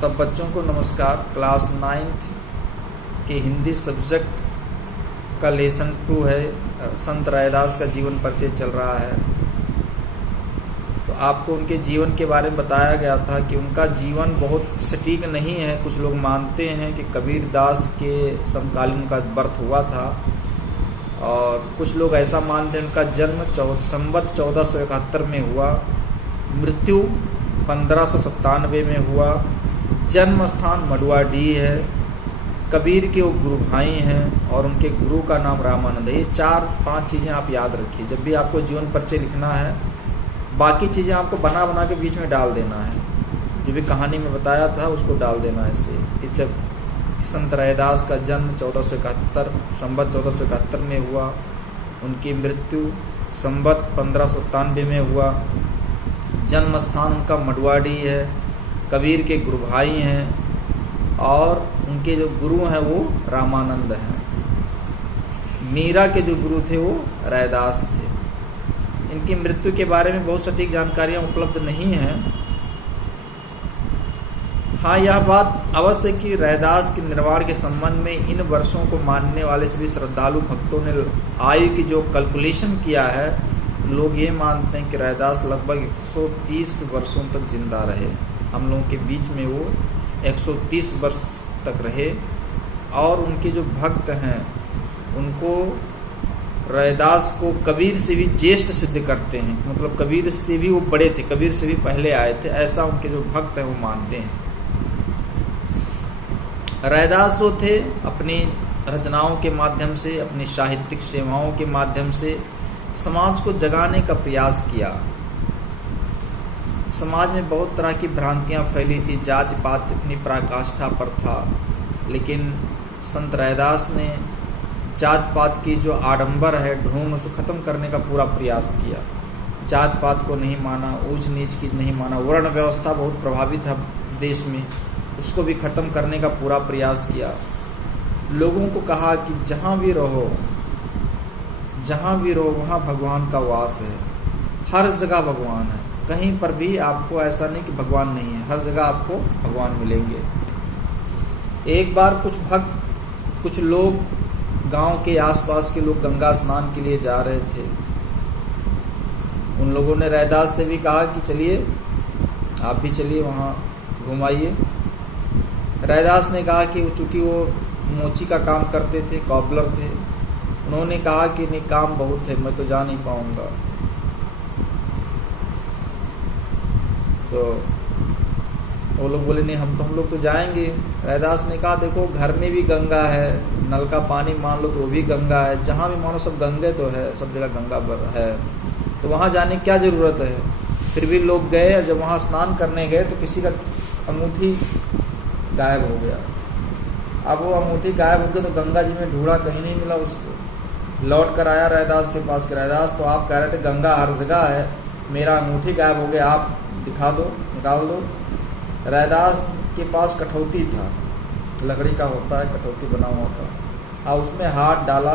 सब बच्चों को नमस्कार। क्लास 9th के हिंदी सब्जेक्ट का लेसन 2 है। संत रैदास का जीवन परिचय चल रहा है। तो आपको उनके जीवन के बारे में बताया गया था कि उनका जीवन बहुत सटीक नहीं है। कुछ लोग मानते हैं कि कबीर दास के समकालीन उनका बर्थ हुआ था और कुछ लोग ऐसा मानते हैं उनका जन्म संवत 1471 में हुआ, मृत्यु 1597 में हुआ, जन्म स्थान मडुआडीह है, कबीर के वो गुरु भाई हैं और उनके गुरु का नाम रामानंद है। ये 4-5 चीज़ें आप याद रखिए जब भी आपको जीवन परिचय लिखना है। बाकी चीज़ें आपको बना के बीच में डाल देना है। जो भी कहानी में बताया था उसको डाल देना है इससे कि जब संत रैदास का जन्म 1471 संवत 1471 में हुआ, उनकी मृत्यु संवत 1597 में हुआ, जन्म स्थान उनका मडुआडीह है, कबीर के गुरु भाई हैं और उनके जो गुरु हैं वो रामानंद हैं। मीरा के जो गुरु थे वो रैदास थे। इनकी मृत्यु के बारे में बहुत सटीक जानकारियां उपलब्ध नहीं हैं। हाँ, यह बात अवश्य कि रैदास के निर्वाण के संबंध में इन वर्षों को मानने वाले सभी श्रद्धालु भक्तों ने आयु की जो कैलकुलेशन किया है, लोग ये मानते हैं कि रैदास लगभग 130 वर्षों तक जिंदा रहे। हम लोगों के बीच में वो 130 वर्ष तक रहे और उनके जो भक्त हैं उनको रैदास को कबीर से भी ज्येष्ठ सिद्ध करते हैं। मतलब कबीर से भी वो बड़े थे, कबीर से भी पहले आए थे, ऐसा उनके जो भक्त हैं वो मानते हैं। रैदास जो थे अपनी रचनाओं के माध्यम से, अपनी साहित्यिक सेवाओं के माध्यम से समाज को जगाने का प्रयास किया। समाज में बहुत तरह की भ्रांतियां फैली थी, जाति पात अपनी पराकाष्ठा पर था, लेकिन संत रैदास ने जात पात की जो आडंबर है, ढोंग, उसको खत्म करने का पूरा प्रयास किया। जात पात को नहीं माना, ऊंच नीच की नहीं माना, वर्ण व्यवस्था बहुत प्रभावित था देश में, उसको भी खत्म करने का पूरा प्रयास किया। लोगों को कहा कि जहाँ भी रहो वहाँ भगवान का वास है। हर जगह भगवान है, कहीं पर भी आपको ऐसा नहीं कि भगवान नहीं है, हर जगह आपको भगवान मिलेंगे। एक बार कुछ लोग, गांव के आसपास के लोग गंगा स्नान के लिए जा रहे थे। उन लोगों ने रैदास से भी कहा कि चलिए आप भी चलिए, वहाँ घुमाइए। रैदास ने कहा कि चूँकि वो मोची का काम करते थे, कॉबलर थे, उन्होंने कहा कि नहीं, काम बहुत है, मैं तो जा नहीं पाऊंगा। तो वो लोग बोले नहीं, हम लोग तो जाएंगे। रैदास ने कहा देखो, घर में भी गंगा है, नल का पानी मान लो तो वो भी गंगा है, जहाँ भी मानो सब गंगे तो है, सब जगह गंगा है, तो वहाँ जाने की क्या ज़रूरत है। फिर भी लोग गए। जब वहाँ स्नान करने गए तो किसी का अंगूठी गायब हो गया। अब वो अंगूठी गायब हो गई तो गंगा जी में ढूंढा, कहीं नहीं मिला उसको। लौट कर आया रैदास के पास कि रैदास, तो आप कह रहे थे गंगा हर जगह है, मेरा अंगूठी गायब हो गया, आप दिखा दो, निकाल दो। रैदास के पास कठौती था, लकड़ी का होता है, कठौती बना हुआ था। और उसमें हाथ डाला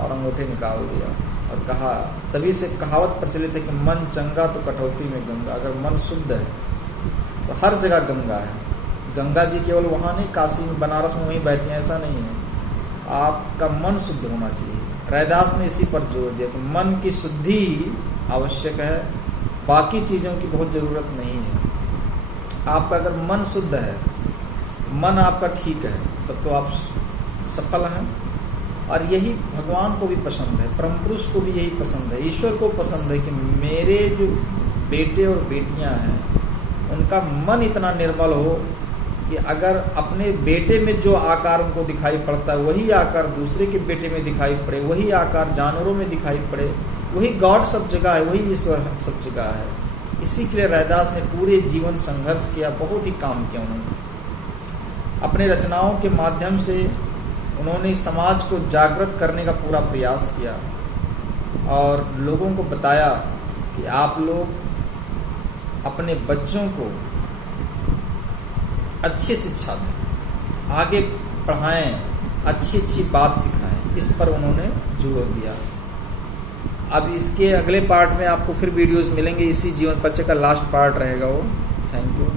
और अंगूठी निकाल दिया और कहा, तभी से कहावत प्रचलित है कि मन चंगा तो कठौती में गंगा। अगर मन शुद्ध है तो हर जगह गंगा है। गंगा जी केवल वहाँ नहीं, काशी में, बनारस में वहीं बहती हैं, ऐसा नहीं है। आपका मन शुद्ध होना चाहिए। रैदास ने इसी पर जोर दिया कि मन की शुद्धि आवश्यक है, बाकी चीज़ों की बहुत ज़रूरत नहीं है। आपका अगर मन शुद्ध है, मन आपका ठीक है, तब तो आप सफल हैं। और यही भगवान को भी पसंद है, परम पुरुष को भी यही पसंद है, ईश्वर को पसंद है कि मेरे जो बेटे और बेटियां हैं उनका मन इतना निर्मल हो कि अगर अपने बेटे में जो आकार उनको दिखाई पड़ता है वही आकार दूसरे के बेटे में दिखाई पड़े, वही आकार जानवरों में दिखाई पड़े, वही गॉड सब जगह है, वही ईश्वर सब जगह है। इसी के लिए रैदास ने पूरे जीवन संघर्ष किया, बहुत ही काम किया उन्होंने। अपने रचनाओं के माध्यम से उन्होंने समाज को जागृत करने का पूरा प्रयास किया और लोगों को बताया कि आप लोग अपने बच्चों को अच्छी शिक्षा दें, आगे पढ़ाएं, अच्छी बात सिखाएं। इस पर उन्होंने जोर दिया। अब इसके अगले पार्ट में आपको फिर वीडियोस मिलेंगे। इसी जीवन परिचय का लास्ट पार्ट रहेगा वो। Thank you.